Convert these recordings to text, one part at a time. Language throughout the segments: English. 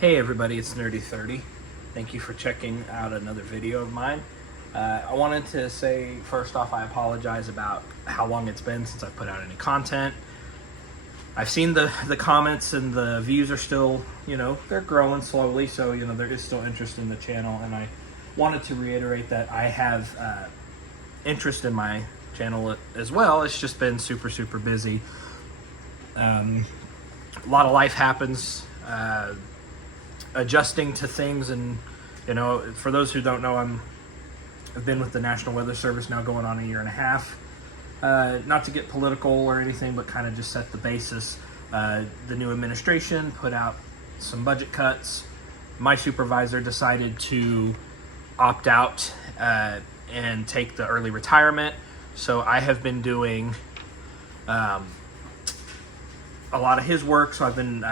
Hey everybody, it's Nerdy30. Thank you for checking out another video of mine. I wanted to say, first off, I apologize about how long it's been since I put out any content. I've seen the comments and the views are still, they're growing slowly, so, there is still interest in the channel, and I wanted to reiterate that I have interest in my channel as well. It's just been super busy. A lot of life happens. Adjusting to things, and for those who don't know, I've been with the National Weather Service now going on a year and a half. Not to get political or anything, but kind of just set the basis. The new administration put out some budget cuts. My supervisor decided to opt out and take the early retirement, so I have been doing a lot of his work. So I've been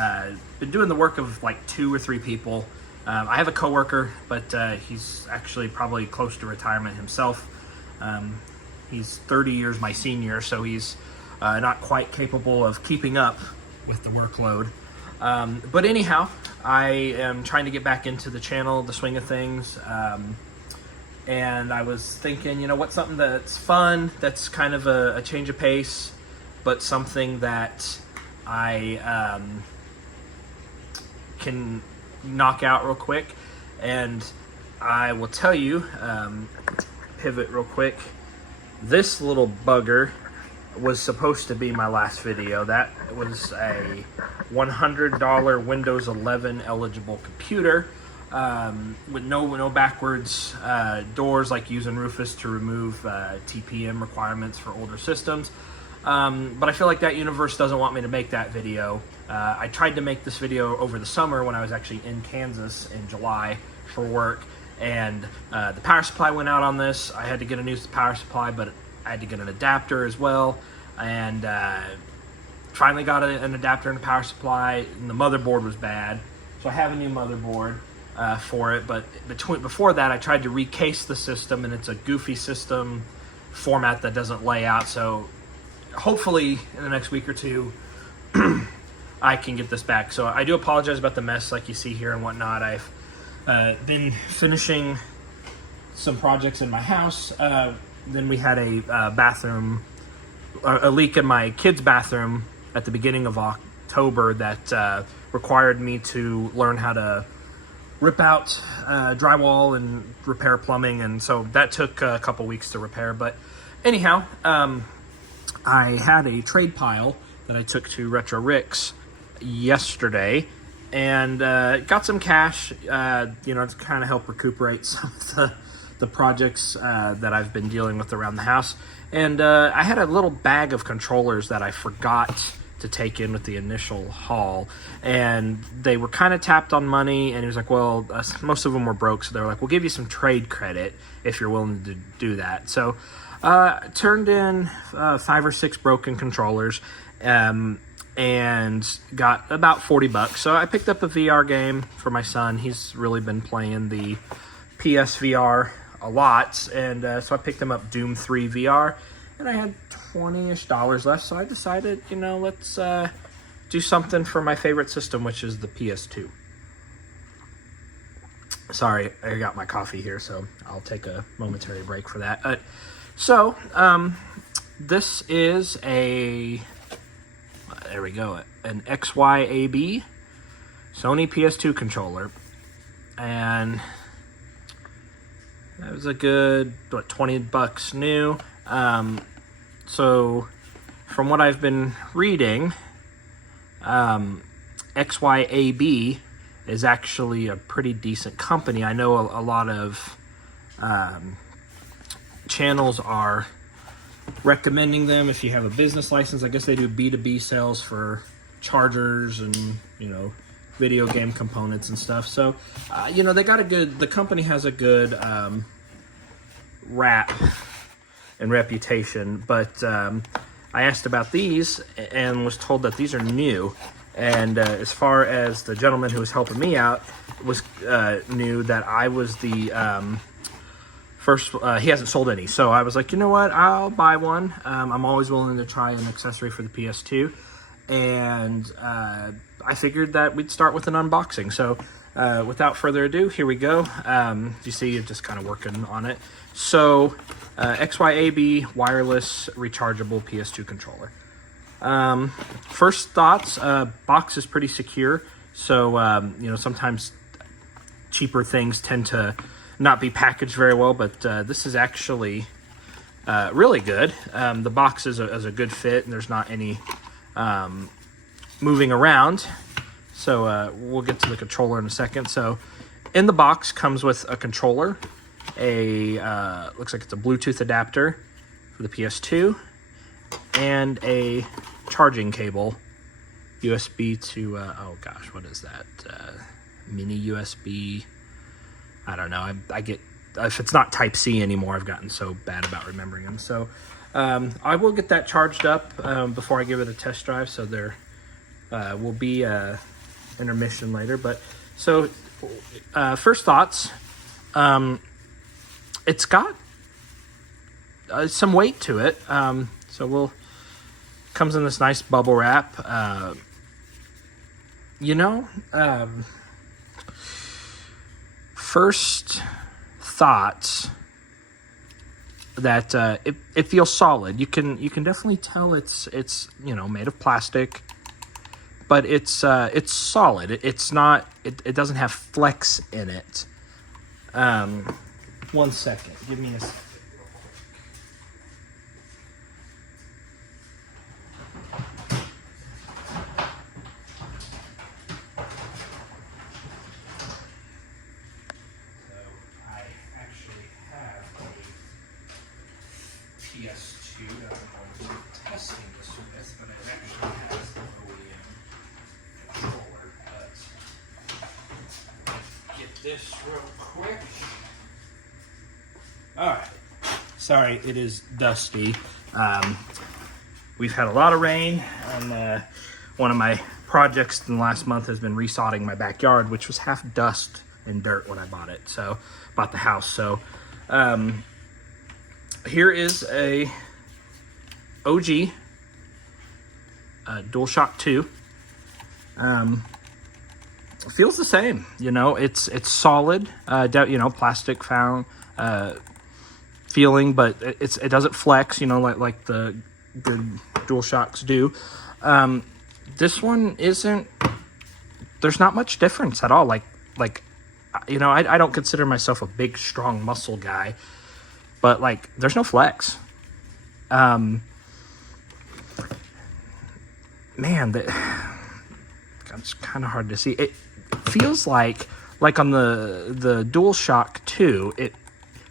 doing the work of like 2 or 3 people. I have a coworker, but he's actually probably close to retirement himself. He's 30 years my senior, so he's not quite capable of keeping up with the workload. But anyhow, I am trying to get back into the channel, the swing of things. And I was thinking, what's something that's fun, that's kind of a change of pace, but something that I can knock out real quick. And I will tell you, pivot real quick, this little bugger was supposed to be my last video. That was a $100 Windows 11 eligible computer with no backwards doors like using Rufus to remove TPM requirements for older systems. But I feel like that universe doesn't want me to make that video. I tried to make this video over the summer when I was actually in Kansas in July for work, and the power supply went out on this. I had to get a new power supply, but I had to get an adapter as well, and finally got an adapter and a power supply, and the motherboard was bad, so I have a new motherboard for it. But before that, I tried to recase the system, and it's a goofy system format that doesn't lay out, so hopefully in the next week or two I can get this back. So I do apologize about the mess like you see here and whatnot. I've been finishing some projects in my house. Then we had a leak in my kids' bathroom at the beginning of October that required me to learn how to rip out drywall and repair plumbing, and so that took a couple weeks to repair. But anyhow, I had a trade pile that I took to Retro Rick's yesterday, and got some cash, to kind of help recuperate some of the projects that I've been dealing with around the house. And I had a little bag of controllers that I forgot to take in with the initial haul, and they were kind of tapped on money, and he was like, well, most of them were broke, so they were like, we'll give you some trade credit if you're willing to do that. So turned in 5 or 6 broken controllers, and got about $40. So I picked up a VR game for my son. He's really been playing the PSVR a lot, and so I picked him up Doom 3 VR, and I had $20-ish left, so I decided, let's do something for my favorite system, which is the PS2. Sorry, I got my coffee here, so I'll take a momentary break for that. So, this is there we go, an XYAB Sony PS2 controller, and that was a good, $20 new. So, from what I've been reading, XYAB is actually a pretty decent company. I know a lot of channels are recommending them if you have a business license. I guess they do B2B sales for chargers and video game components and stuff. So they got the company has a good rap and reputation. But I asked about these and was told that these are new. And as far as the gentleman who was helping me out was knew that I was the first, he hasn't sold any. So I was like, you know what, I'll buy one. I'm always willing to try an accessory for the PS2. And I figured that we'd start with an unboxing. So without further ado, here we go. You see, you're just kind of working on it. So XYAB wireless rechargeable PS2 controller. First thoughts, box is pretty secure. So, you know, sometimes cheaper things tend to not be packaged very well, but this is actually really good. The box is a good fit, and there's not any moving around. So we'll get to the controller in a second. So in the box comes with a controller, looks like it's a Bluetooth adapter for the PS2, and a charging cable, USB to, oh gosh, what is that? Mini USB. I don't know. I get, if it's not Type C anymore, I've gotten so bad about remembering them. So I will get that charged up before I give it a test drive. So there will be a intermission later. But so first thoughts, it's got some weight to it. So comes in this nice bubble wrap. First thoughts that it feels solid. You can definitely tell it's made of plastic, but it's solid. It's not. It doesn't have flex in it. 1 second. Give me a second. PS2 that I'm going to be testing this with, but it actually has the OEM controller. But get this real quick. Alright. Sorry, it is dusty. We've had a lot of rain, and one of my projects in the last month has been resodding my backyard, which was half dust and dirt when I bought the house. So, here is a OG DualShock 2. Feels the same, it's solid, plastic feeling, but it doesn't flex, like the good DualShocks do. This one isn't. There's not much difference at all. I don't consider myself a big, strong muscle guy. But, there's no flex. Man, it's kind of hard to see. It feels like on the DualShock 2, it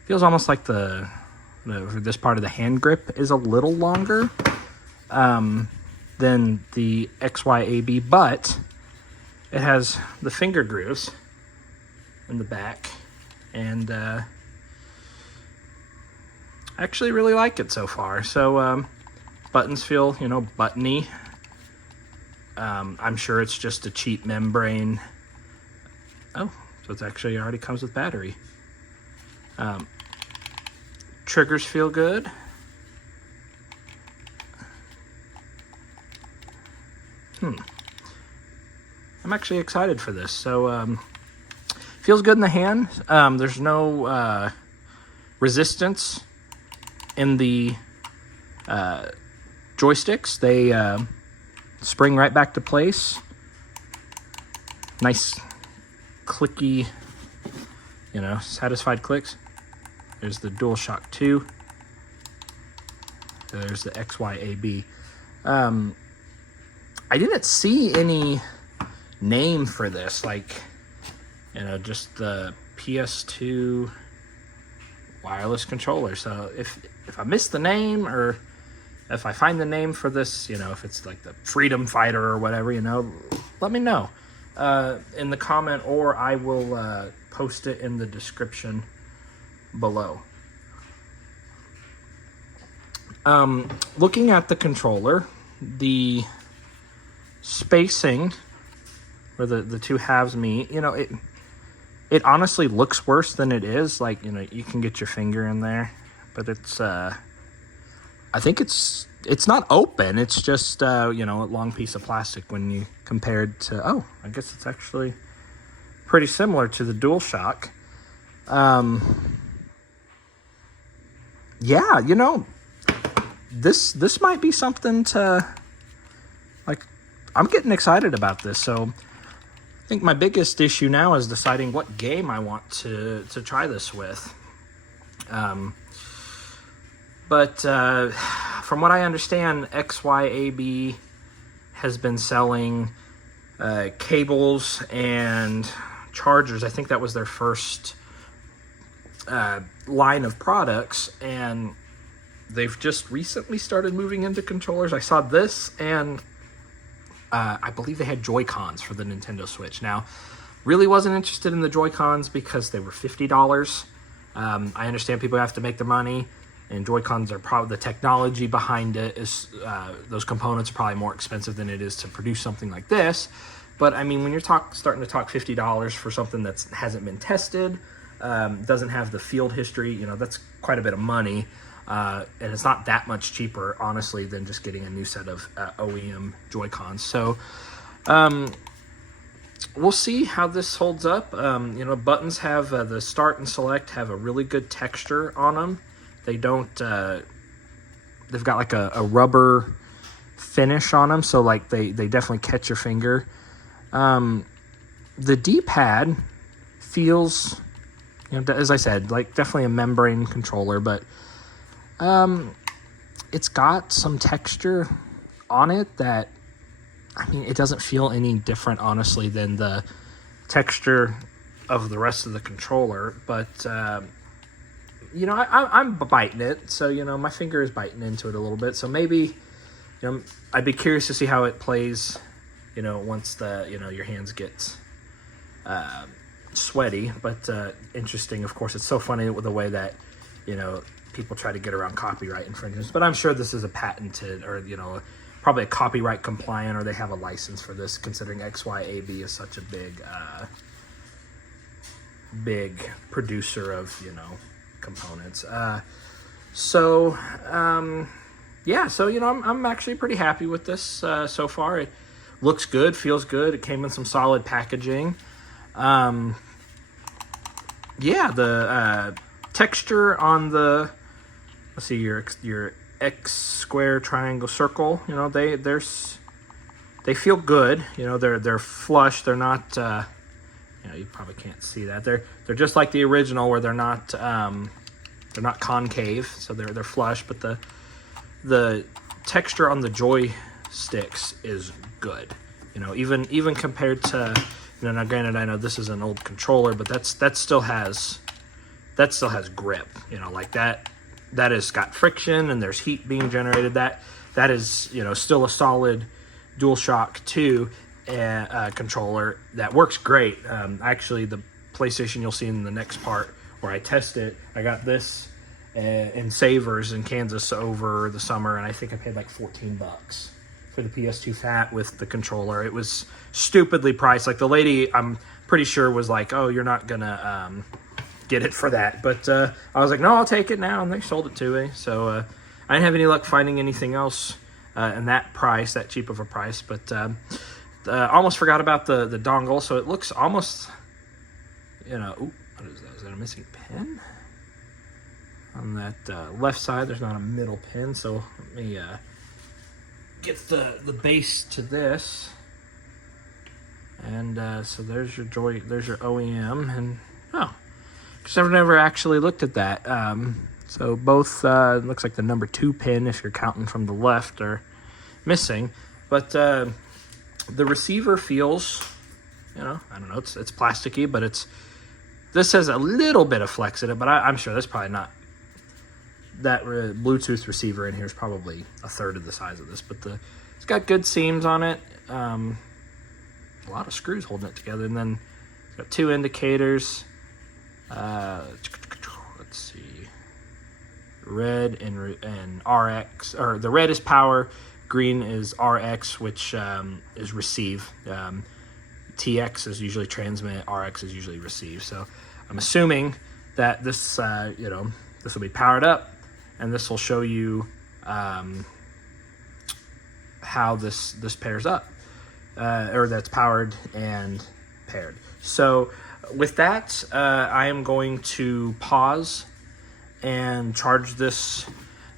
feels almost like this part of the hand grip is a little longer than the XYAB, but it has the finger grooves in the back, and I actually really like it so far. So buttons feel, buttony. I'm sure it's just a cheap membrane. Oh, so it's actually already comes with battery. Triggers feel good. I'm actually excited for this. So feels good in the hand. There's no resistance in the joysticks. They spring right back to place. Nice clicky, satisfied clicks. There's the DualShock 2. There's the XYAB. I didn't see any name for this, just the PS2 wireless controller. So if I miss the name, or if I find the name for this, if it's like the Freedom Fighter or whatever, let me know in the comment, or I will post it in the description below. Looking at the controller, the spacing where the two halves meet, it honestly looks worse than it is. You can get your finger in there, but it's I think it's it's not open. It's just, you know, a long piece of plastic when you compared to, oh, I guess it's actually pretty similar to the DualShock. Yeah, you know, this might be something to, like, I'm getting excited about this. So I think my biggest issue now is deciding what game I want to try this with. But from what I understand, XYAB has been selling cables and chargers. I think that was their first line of products, and they've just recently started moving into controllers. I saw this, and I believe they had Joy-Cons for the Nintendo Switch. Now, really wasn't interested in the Joy-Cons because they were $50. I understand people have to make their money, and Joy-Cons are probably, the technology behind it is, those components are probably more expensive than it is to produce something like this. But I mean, when you're starting to talk $50 for something that hasn't been tested, doesn't have the field history, you know, that's quite a bit of money. And it's not that much cheaper, honestly, than just getting a new set of OEM Joy-Cons. So we'll see how this holds up. You know, buttons have the start and select have a really good texture on them. They don't, they've got like a rubber finish on them, so like they definitely catch your finger. The D-pad feels, you know, as I said, like definitely a membrane controller, but it's got some texture on it that, I mean, it doesn't feel any different, honestly, than the texture of the rest of the controller. But you know, I'm biting it, so, you know, my finger is biting into it a little bit. So maybe, you know, I'd be curious to see how it plays, you know, once the, you know, your hands get sweaty. But interesting, of course. It's so funny with the way that, you know, people try to get around copyright infringements. But I'm sure this is a patented, or, you know, probably a copyright compliant, or they have a license for this, considering XYAB is such a big producer of, you know, components. So yeah, so, you know, I'm actually pretty happy with this so far. It looks good, feels good. It came in some solid packaging. Yeah, the texture on the, let's see, your X square triangle circle, you know, they feel good. You know, they're flush. They're not, you know, you probably can't see that. They're just like the original, where they're not concave, so they're flush. But the texture on the joysticks is good. You know, even compared to, you know, now granted, I know this is an old controller, but that still has grip. You know, like that has got friction, and there's heat being generated. That is, you know, still a solid DualShock 2 controller that works great. Actually, the PlayStation you'll see in the next part where I test it, I got this in Savers in Kansas over the summer, and I think I paid like $14 for the PS2 Fat with the controller. It was stupidly priced. Like, the lady, I'm pretty sure, was like, "Oh, you're not gonna get it for that," but I was like, "No, I'll take it now," and they sold it to me. So I didn't have any luck finding anything else in that price, that cheap of a price. But almost forgot about the dongle. So it looks almost, you know, ooh, what is that? Is that a missing pin? On that left side, there's not a middle pin. So let me get the base to this. And so there's your OEM, and because I've never actually looked at that. So both, looks like the number 2 pin, if you're counting from the left, are missing. But the receiver feels, you know, I don't know, it's plasticky, but this has a little bit of flex in it, but I'm sure that's probably not, that Bluetooth receiver in here is probably a third of the size of this. But it's got good seams on it. A lot of screws holding it together, and then it's got 2 indicators. Let's see, red and RX, or the red is power, green is RX, which is receive. TX is usually transmit, RX is usually receive. So I'm assuming that this, you know, this will be powered up, and this will show you how this pairs up, or that's powered and paired. So with that, I am going to pause and charge this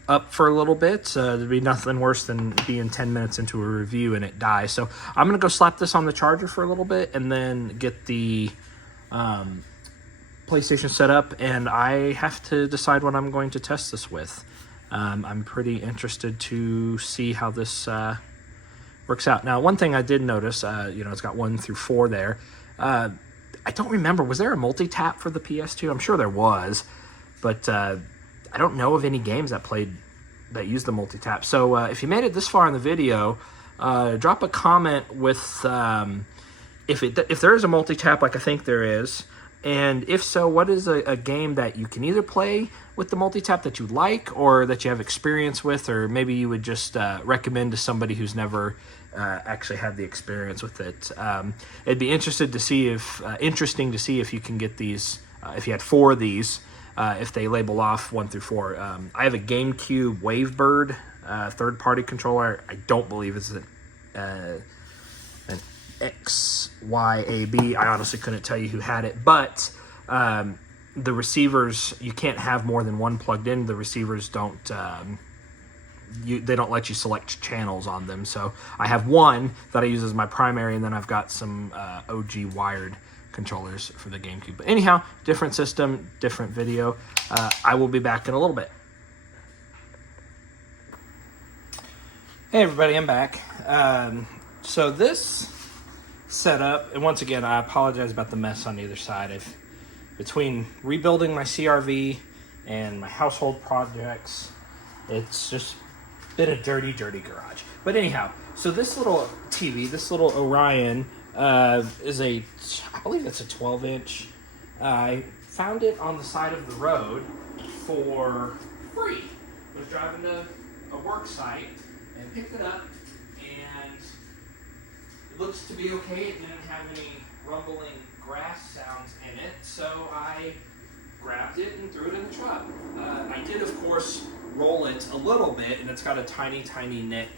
up for a little bit. There'd be nothing worse than being 10 minutes into a review and it dies. So I'm gonna go slap this on the charger for a little bit and then get the PlayStation set up, and I have to decide what I'm going to test this with. I'm pretty interested to see how this works out. Now, one thing I did notice, it's got 1 through 4 there. I don't remember, was there a multi-tap for the PS2? I'm sure there was, but I don't know of any games that used the multi-tap. So if you made it this far in the video, drop a comment with if there is a multi-tap like I think there is, and if so, what is a game that you can either play with the multi-tap that you like, or that you have experience with, or maybe you would just recommend to somebody who's never actually had the experience with it. It'd be interesting to see if you can get these, if you had 4 of these, if they label off 1 through 4. I have a GameCube Wavebird third-party controller. I don't believe it's an XYAB. I honestly couldn't tell you who had it, but the receivers, you can't have more than one plugged in. The receivers don't they don't let you select channels on them. So I have one that I use as my primary, and then I've got some OG wired controllers for the GameCube. But anyhow, different system, different video. I will be back in a little bit. Hey everybody, I'm back. So this setup, and once again, I apologize about the mess on either side. Between rebuilding my CRV and my household projects, it's just been a dirty garage. But anyhow, so this little TV, this little Orion, is I believe it's a 12-inch. I found it on the side of the road for free. I was driving to a work site and picked it up, and it looks to be okay. It didn't have any rumbling grass sounds in it, so I grabbed it and threw it in the truck. I did, of course, roll it a little bit, and it's got a tiny nick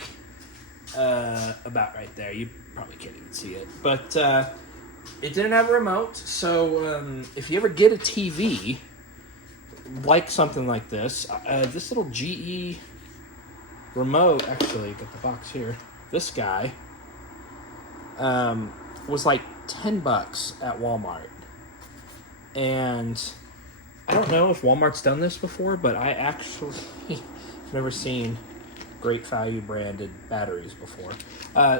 about right there. You probably can't even see it, but it didn't have a remote. So if you ever get a TV like something like this, this little GE remote, actually got the box here, this guy was like $10 at Walmart, and I don't know if Walmart's done this before, but I actually have never seen Great Value branded batteries before.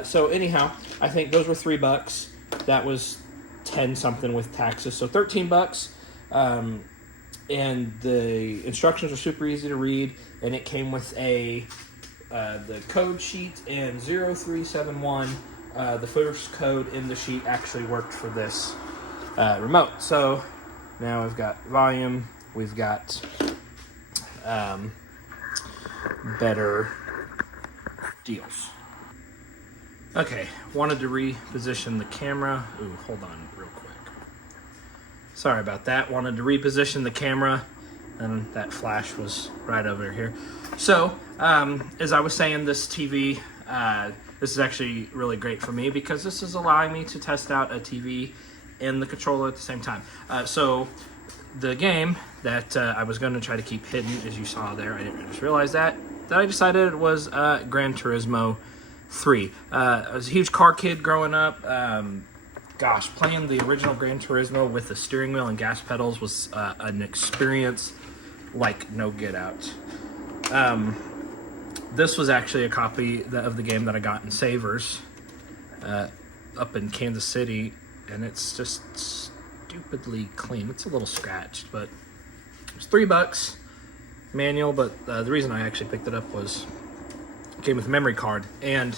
So anyhow, I think those were $3. That was 10 something with taxes, so $13. And the instructions are super easy to read, and it came with the code sheet and 0371. The first code in the sheet actually worked for this remote. So now we've got volume, we've got better deals. Okay, wanted to reposition the camera. Ooh, hold on real quick. Sorry about that. Wanted to reposition the camera, and that flash was right over here. So, as I was saying, this TV, this is actually really great for me because this is allowing me to test out a TV and the controller at the same time. So the game that I was going to try to keep hidden, as you saw there, I didn't just realize that I decided it was Gran Turismo 3. I was a huge car kid growing up. Gosh, playing the original Gran Turismo with the steering wheel and gas pedals was an experience like no get out. This was actually a copy of the game that I got in Savers up in Kansas City, and it's just stupidly clean. It's a little scratched, but it was $3 manual. But the reason I actually picked it up was it came with a memory card and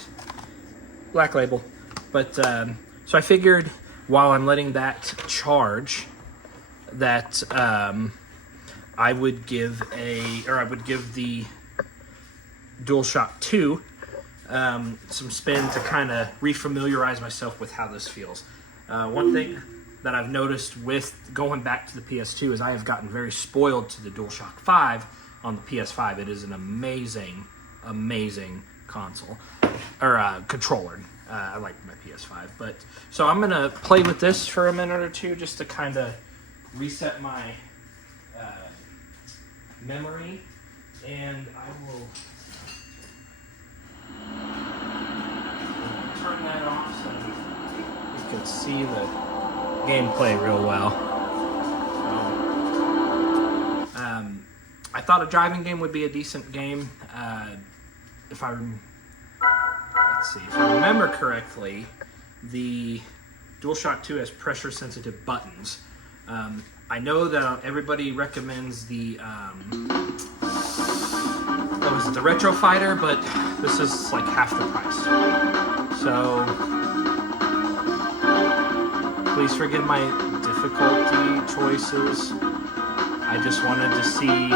black label. But so I figured while I'm letting that charge, that I would give the DualShock 2 some spin to kind of refamiliarize myself with how this feels. One thing that I've noticed with going back to the PS2 is I have gotten very spoiled to the DualShock 5 on the PS5. It is an amazing console. or controller. I like my PS5, but so I'm gonna play with this for a minute or two just to kind of reset my memory, and I will turn that off so you can see the gameplay real well. I thought a driving game would be a decent game. If I remember correctly, the DualShock 2 has pressure-sensitive buttons. I know that everybody recommends the the Retro Fighter, but this is like half the price. So please forgive my difficulty choices. I just wanted to see. I'm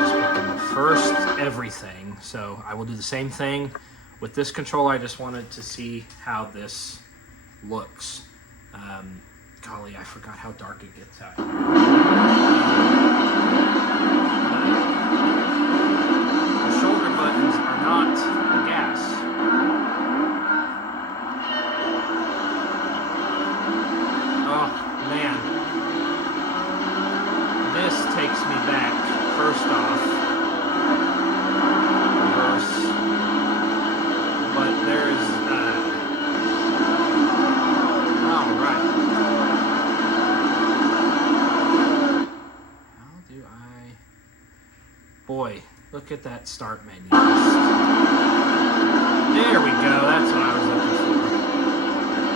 just picking the first everything, so I will do the same thing with this controller. I just wanted to see how this looks. Golly, I forgot how dark it gets out here. The shoulder buttons are not the gas. Oh, man. This takes me back, first off, reverse, but there's, alright. How do I, boy, look at that start menu. There we go, that's what I was looking for.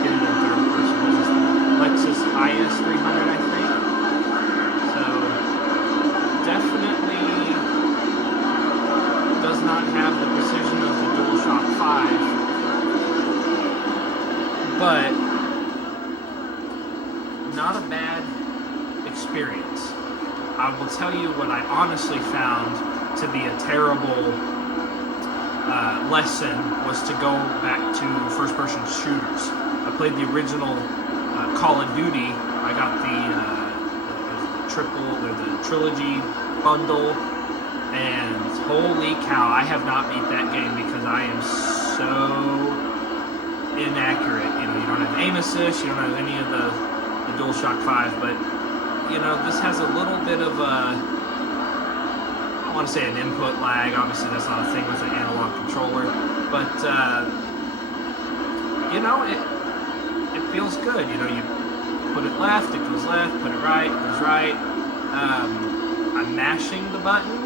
Get it in third person. What is this? Lexus IS 300, I think. So, definitely does not have the precision of the DualShock 5, but not a bad experience. I will tell you what I honestly found to be a terrible lesson was to go back to first-person shooters. I played the original Call of Duty. I got the trilogy bundle, and holy cow, I have not beat that game because I am so inaccurate. You know, you don't have aim assist, you don't have any of the DualShock 5, but you know, this has a little bit of a, I want to say an input lag. Obviously that's not a thing with an analog controller, but you know, it feels good. You know, you put it left, it goes left, put it right, it goes right. I'm mashing the button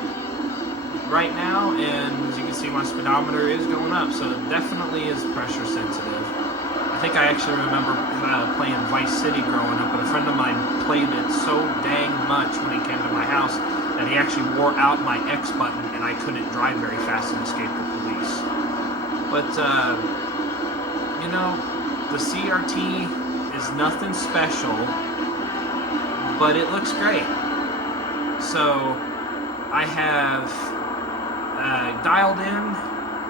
right now, and as you can see, my speedometer is going up, so it definitely is pressure sensitive. I think I actually remember playing Vice City growing up, but a friend of mine played it so dang much when he came to my house that he actually wore out my X button, and I couldn't drive very fast and escape the police. But, you know, the CRT is nothing special, but it looks great. So I have dialed in.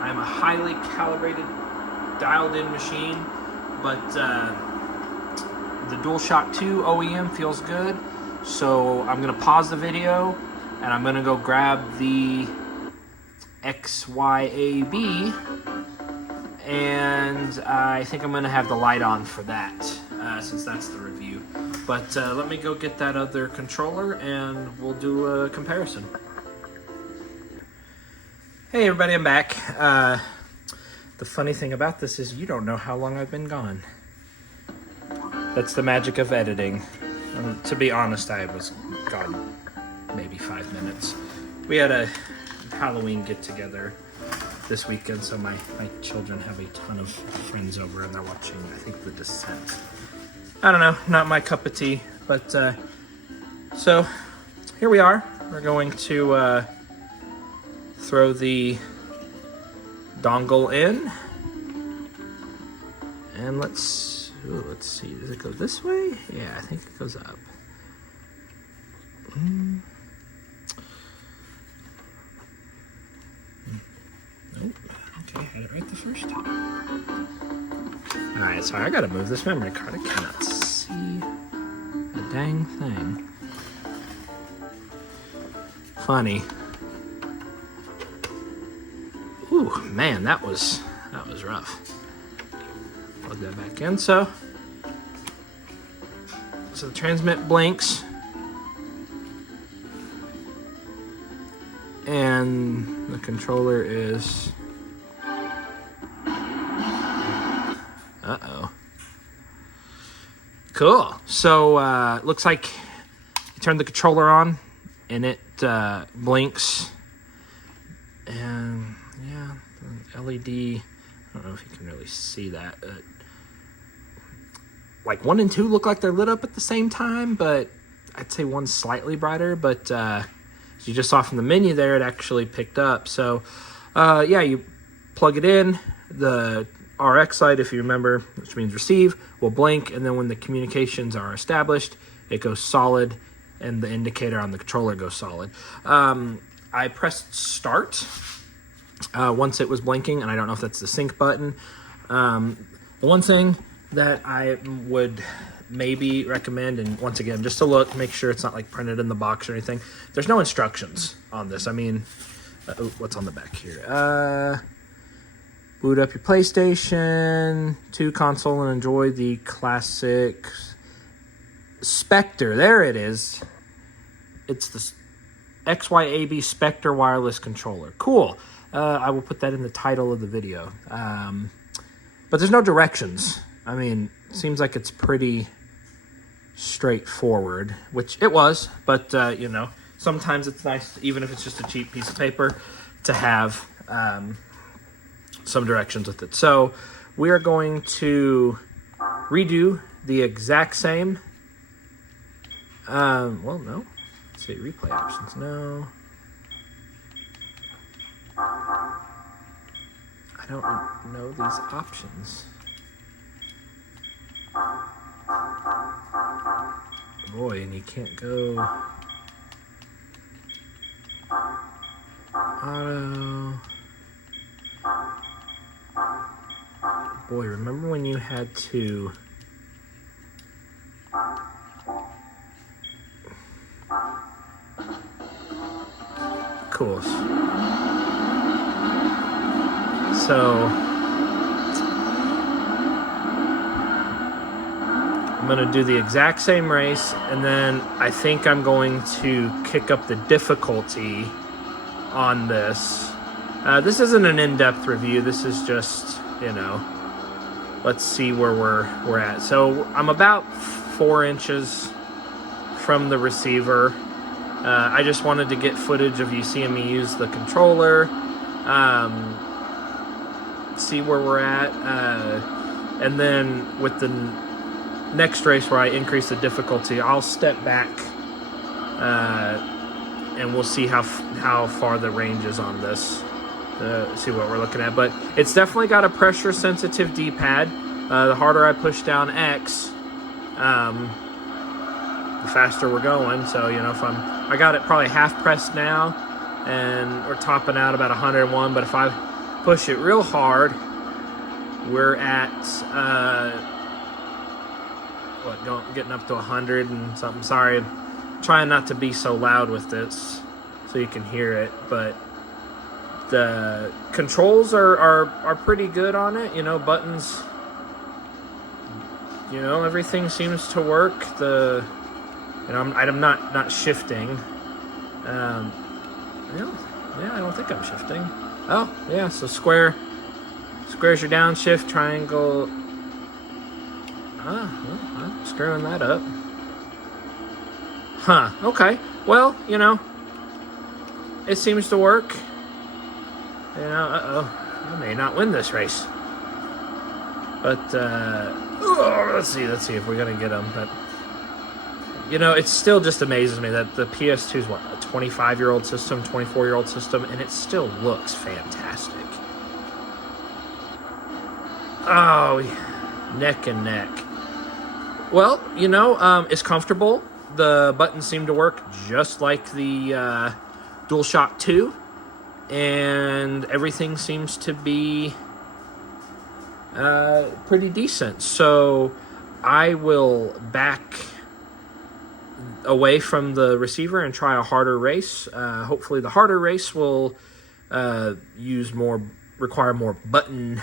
I'm a highly calibrated dialed in machine, but the DualShock 2 OEM feels good. So I'm gonna pause the video and I'm gonna go grab the XYAB, and I think I'm gonna have the light on for that, since that's the review. But let me go get that other controller and we'll do a comparison. Hey everybody, I'm back. The funny thing about this is you don't know how long I've been gone. That's the magic of editing. To be honest, I was gone maybe 5 minutes. We had a Halloween get-together this weekend, so my children have a ton of friends over and they're watching, I think, The Descent. I don't know, not my cup of tea, but so here we are. We're going to throw the dongle in, and let's see, does it go this way? Yeah, I think it goes up. Nope. Okay, had it right the first time. Alright, sorry, I gotta move this memory card. I cannot see a dang thing. Funny. Man, that was rough. Plug that back in. So the transmit blinks, and the controller is. Uh-oh. Cool. So looks like you turn the controller on, and it blinks, and yeah, the LED. I don't know if you can really see that. Like 1 and 2 look like they're lit up at the same time, but I'd say one's slightly brighter. But as you just saw from the menu there, it actually picked up. So yeah, you plug it in. The RX light, if you remember, which means receive, will blink, and then when the communications are established, it goes solid, and the indicator on the controller goes solid. I pressed start once it was blinking, and I don't know if that's the sync button. The one thing that I would maybe recommend, and once again, just to look, make sure it's not like printed in the box or anything. There's no instructions on this. I mean, what's on the back here? Boot up your PlayStation 2 console and enjoy the classic Spector. There it is. It's the XYAB Spector wireless controller. Cool. I will put that in the title of the video. But there's no directions. I mean, it seems like it's pretty straightforward, which it was. But, you know, sometimes it's nice, even if it's just a cheap piece of paper, to have some directions with it. So we are going to redo the exact same. Well, no. Let's see, replay options. No. I don't know these options. Boy, and you can't go auto. Boy, remember when you had to cool. So I'm going to do the exact same race, and then I think I'm going to kick up the difficulty on this. This isn't an in-depth review. This is just, you know, let's see where we're at. So I'm about 4 inches from the receiver. I just wanted to get footage of you seeing me use the controller, see where we're at, and then with the next race where I increase the difficulty, I'll step back and we'll see how far the range is on this. See what we're looking at, but it's definitely got a pressure sensitive D-pad. The harder I push down X, the faster we're going. So, you know, if I got it probably half pressed now, and we're topping out about 101, but if I push it real hard, we're at getting up to 100 and something. Sorry, I'm trying not to be so loud with this so you can hear it, but the controls are pretty good on it. You know, buttons, you know, everything seems to work. You know, I'm not shifting. Yeah, I don't think I'm shifting. Oh, yeah, so square's your downshift, triangle. Well, I'm screwing that up. Huh, okay. Well, you know, it seems to work. You know, I may not win this race. But, let's see if we're going to get them. But, you know, it still just amazes me that the PS2 is, what, a 25-year-old system, 24-year-old system, and it still looks fantastic. Oh, neck and neck. Well, you know, it's comfortable. The buttons seem to work just like the DualShock 2, and everything seems to be pretty decent. So I will back away from the receiver and try a harder race. Hopefully the harder race will use more require more button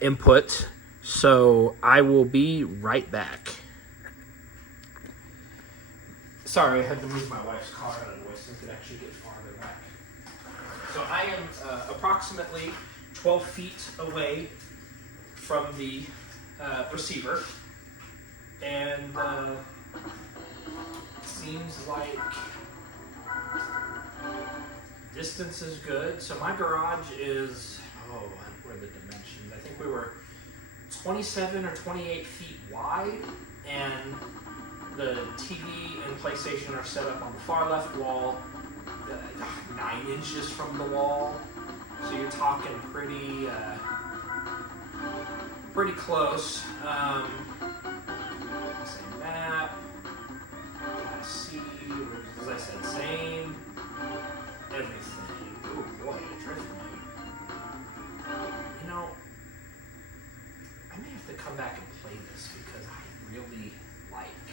input. So I will be right back. Sorry, I had to move my wife's car out of the way so I could actually get farther back. So I am approximately 12 feet away from the receiver, and seems like distance is good. So my garage is, what are the dimensions? I think we were 27 or 28 feet wide, and the TV and PlayStation are set up on the far left wall, 9 inches from the wall. So you're talking pretty close. Same map. See, as I said, same everything. Oh boy, it drifted me. You know, I may have to come back and play this because I really like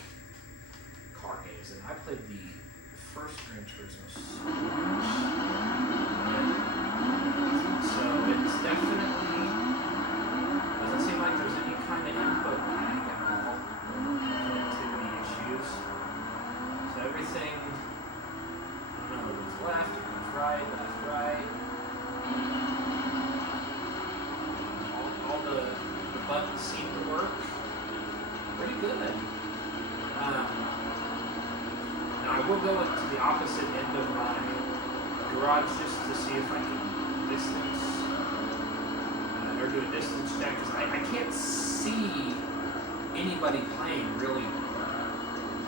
car games, and I played the first Gran Turismo so much. So it's definitely doesn't seem like there's any kind of input lag at all, or connectivity issues. So everything, I don't know, it goes left, it goes right, left, right. All the buttons seem to work pretty good. Now I will go to the opposite end of my garage just to see if I can distance, or do a distance check, because I can't see anybody playing really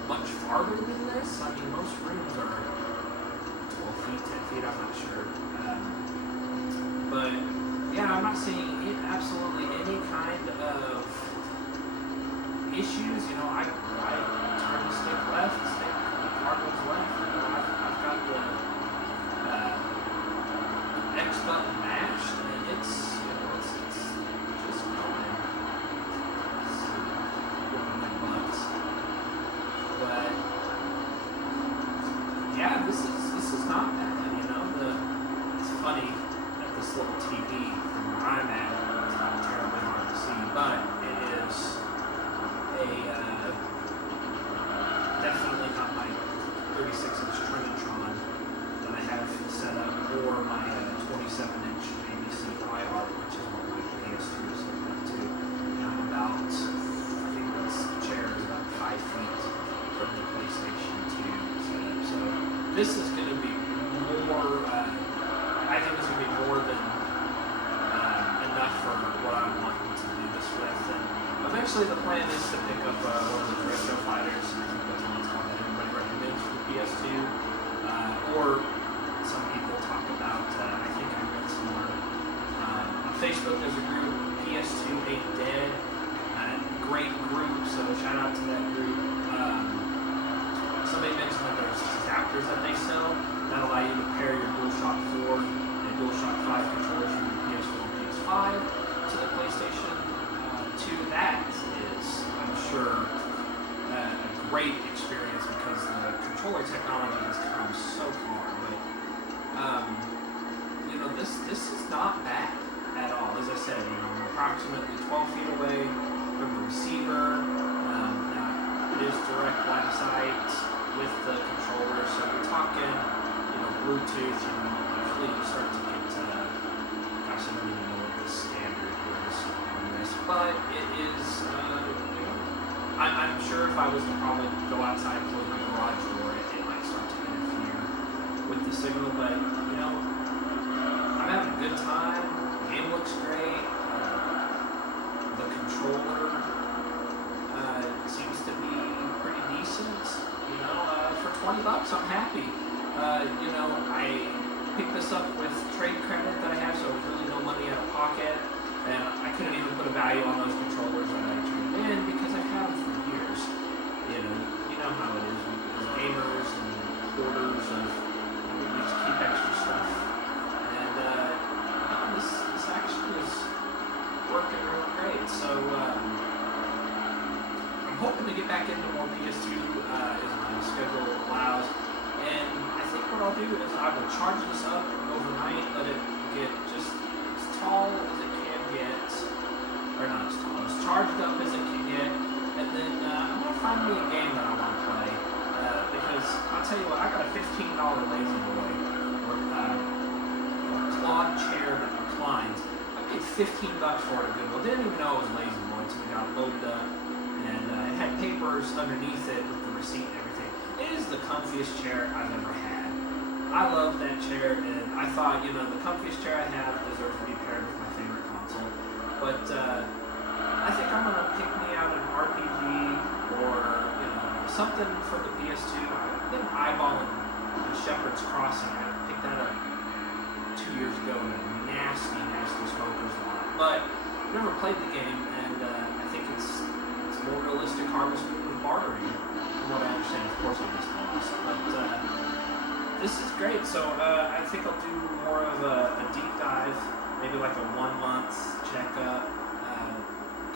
much farther than this. I mean, most rooms are 12 feet, 10 feet, I'm not sure. But yeah, I'm not seeing absolutely any kind of issues. You know, I turn the stick left, stick car goes left. You know, I've got the X button mashed, and it's just going. But yeah, this is not bad. You know, it's funny that this little TV from where I'm at, it's not terribly hard to see, but it is definitely not my 36-inch Trinitron that I have set up, or my 27-inch ABC IR, which is what my PS2 is hooked up to. And I'm about, I think this chair is about 5 feet from the PlayStation 2 setup. So this is going to be more, I think it's going to be more than enough for what I'm wanting to do this with. And eventually the plan is to pick up one of the retro fighters. I think that's one that everybody recommends for the PS2. Or some people talk about, I think I read somewhere, on Facebook there's a group, PS2 Ain't Dead. Great group, so shout out to that group. Somebody mentioned that there's adapters that they sell that allow you to pair your DualShock 4 and DualShock 5 controllers from your PS4 and PS5 to the PlayStation 2. That is, I'm sure, a great experience because the controller technology has come so far. But you know, this is not bad at all. As I said, you know, I'm approximately 12 feet away from the receiver. Now it is direct line of sight with the controller, so you're talking, you know, Bluetooth. You know, usually you start to get, gosh, I don't even know what the standard is on this, but it is, you know, I'm sure if I was to probably go outside and close my garage door, it might start to interfere with the signal, but, you know, I'm having a good time. The game looks great. The controller seems to be pretty decent. You know, for $20, I'm happy. You know, I picked this up with trade credit that I have, so it was really no money out of pocket, and I couldn't even put a value on those controllers that I turned in because I've had them for years. You know how it is. As gamers and hoarders, we just keep extra stuff. And this actually is working real great. So I'm hoping to get back into more PS2 as my schedule allows. And I think what I'll do is I will charge this up overnight, let it get just tall as it can get, or not as tall, as charged up as it can get, and then I'm going to find me a game that I want to play, because I'll tell you what, I got a $15 Lazy Boy, or quad chair that reclines. I paid $15 for it at Goodwill. Didn't even know it was Lazy Boy until we got it loaded up, and it had papers underneath it with the receipt and everything. It is the comfiest chair I've ever had. I love that chair, and I thought, you know, the comfiest chair I have deserves to be paired with my favorite console. But I think I'm gonna pick me out an RPG or, you know, something for the PS2. I've been eyeballing Shepherd's Crossing. I picked that up 2 years ago in a nasty smoker's lot. But I've never played the game, and I think it's more realistic Harvest Moon with bartering, from what I understand. Of course, I just lost, but this is great. So I think I'll do more of a deep dive, maybe like a 1 month checkup,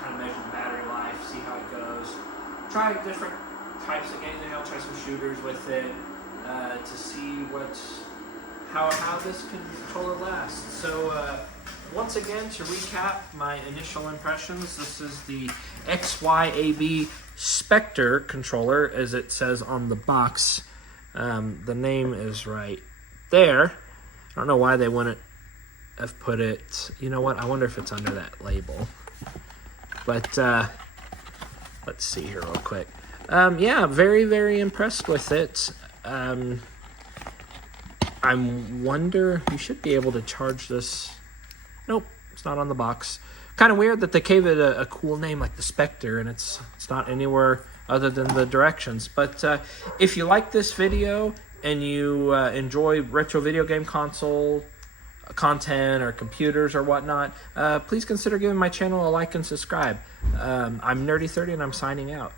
kind of measure the battery life, see how it goes. Try different types of games. Maybe I'll try some shooters with it to see how this controller lasts. So once again, to recap my initial impressions, this is the XYAB Spector controller, as it says on the box. The name is right there. I don't know why they wouldn't have put it. You know what? I wonder if it's under that label. But let's see here real quick. Yeah, very, very impressed with it. I wonder, you should be able to charge this. Nope, it's not on the box. Kind of weird that they gave it a cool name like the Spector, and it's not anywhere other than the directions. But if you like this video and you enjoy retro video game console content or computers or whatnot, please consider giving my channel a like and subscribe. I'm Nerdy30 and I'm signing out.